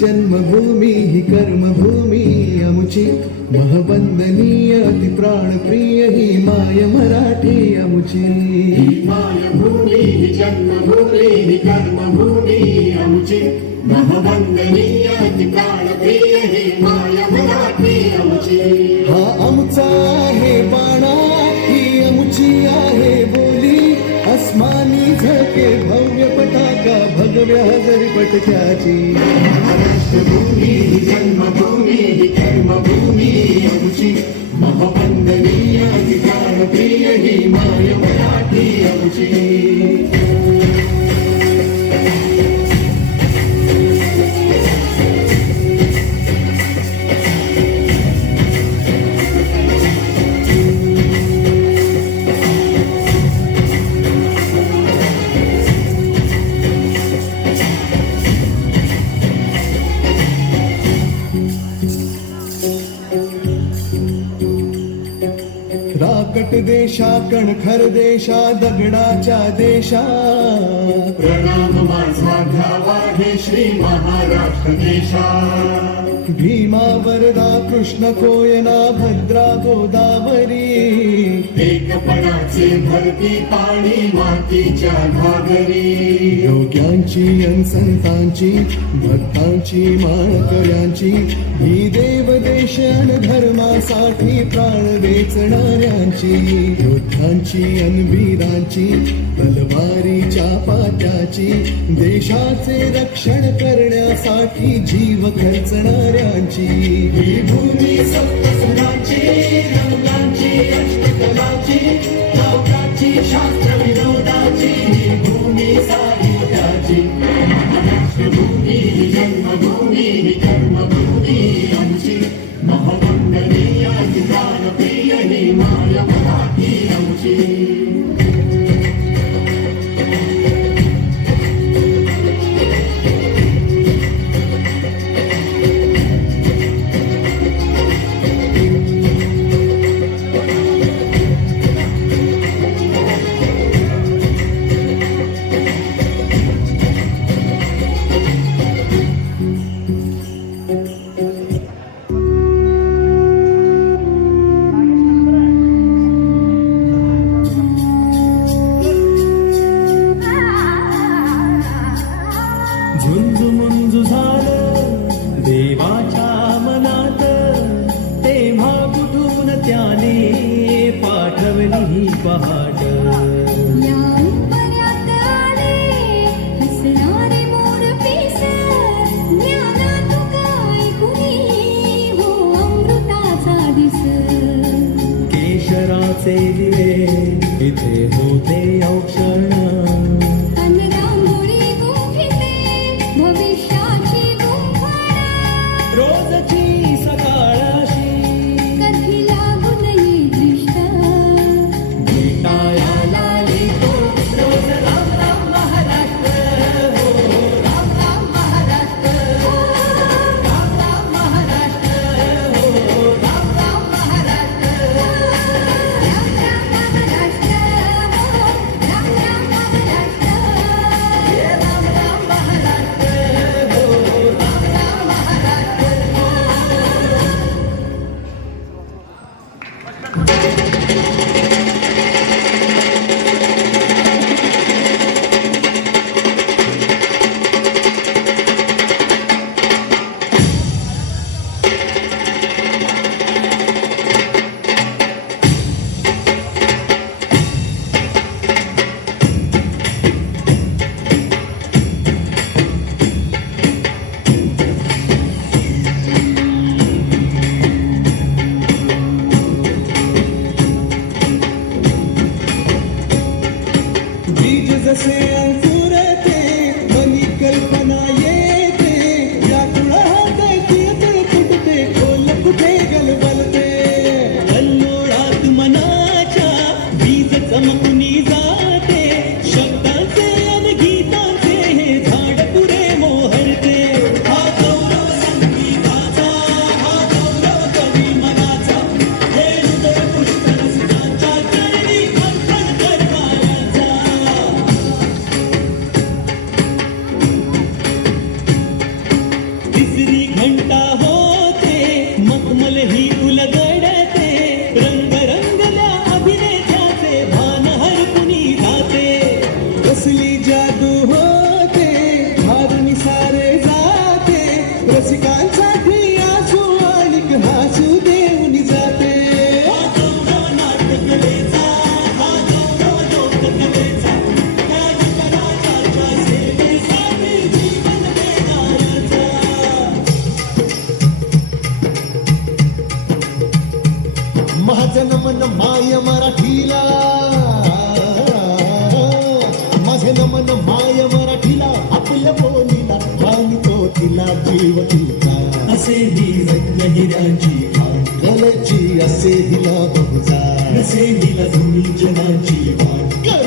जन्मभूमी ही कर्मभूमी अमुची महवंदनीय अति प्राणप्रिय ही माय मराठी अमुची मायभूमी ही जन्मभूमी ही कर्मभूमी आमची महवंदनीय ती प्राणप्रिय ही माय मराठी आमची हा आमचा आहे बाणा पताका भगव्या हजरी पटक्याची. महाराष्ट्रभूमी ही जन्मभूमी ही कर्मभूमी आमची महवंदनीय ती ही माय मराठी आमची देशा कणखर देशा दगडाच्या देशा. प्रणाम माझा घ्यावा हे श्री महाराष्ट्र देशा. भीमा वरदा कृष्ण कोयना भद्रा गोदावरी. एकपणाचे भरती पाणी मातीच्या घागरी. योग्यांची अन संतांची भक्तांची माणकऱ्यांची ही देव देश धर्मासाठी प्राण वेचणाऱ्यांची. योद्ध्यांची अन वीरांची तलवारीच्या पात्याची देशाचे रक्षण करण्यासाठी जीव खर्चणाऱ्यांची. ही भूमी सप्तसुराची रंगांची अष्टकलाची शास्त्र प्राणप्रिय ही त्याने पाठवली ही पहाट हो केशराचे दिवे इथे होते. ಬಿಸಿಲಿ ಘಂಟ राजन मन माय मराठीला. हो, माझे नमन माय मराठीला आपल्या बोलीला मानतो तिला जीव तिला असे ही रंग हिराची कलेची असे हिला बहुजा असे हिला धुळी जनाची वाट.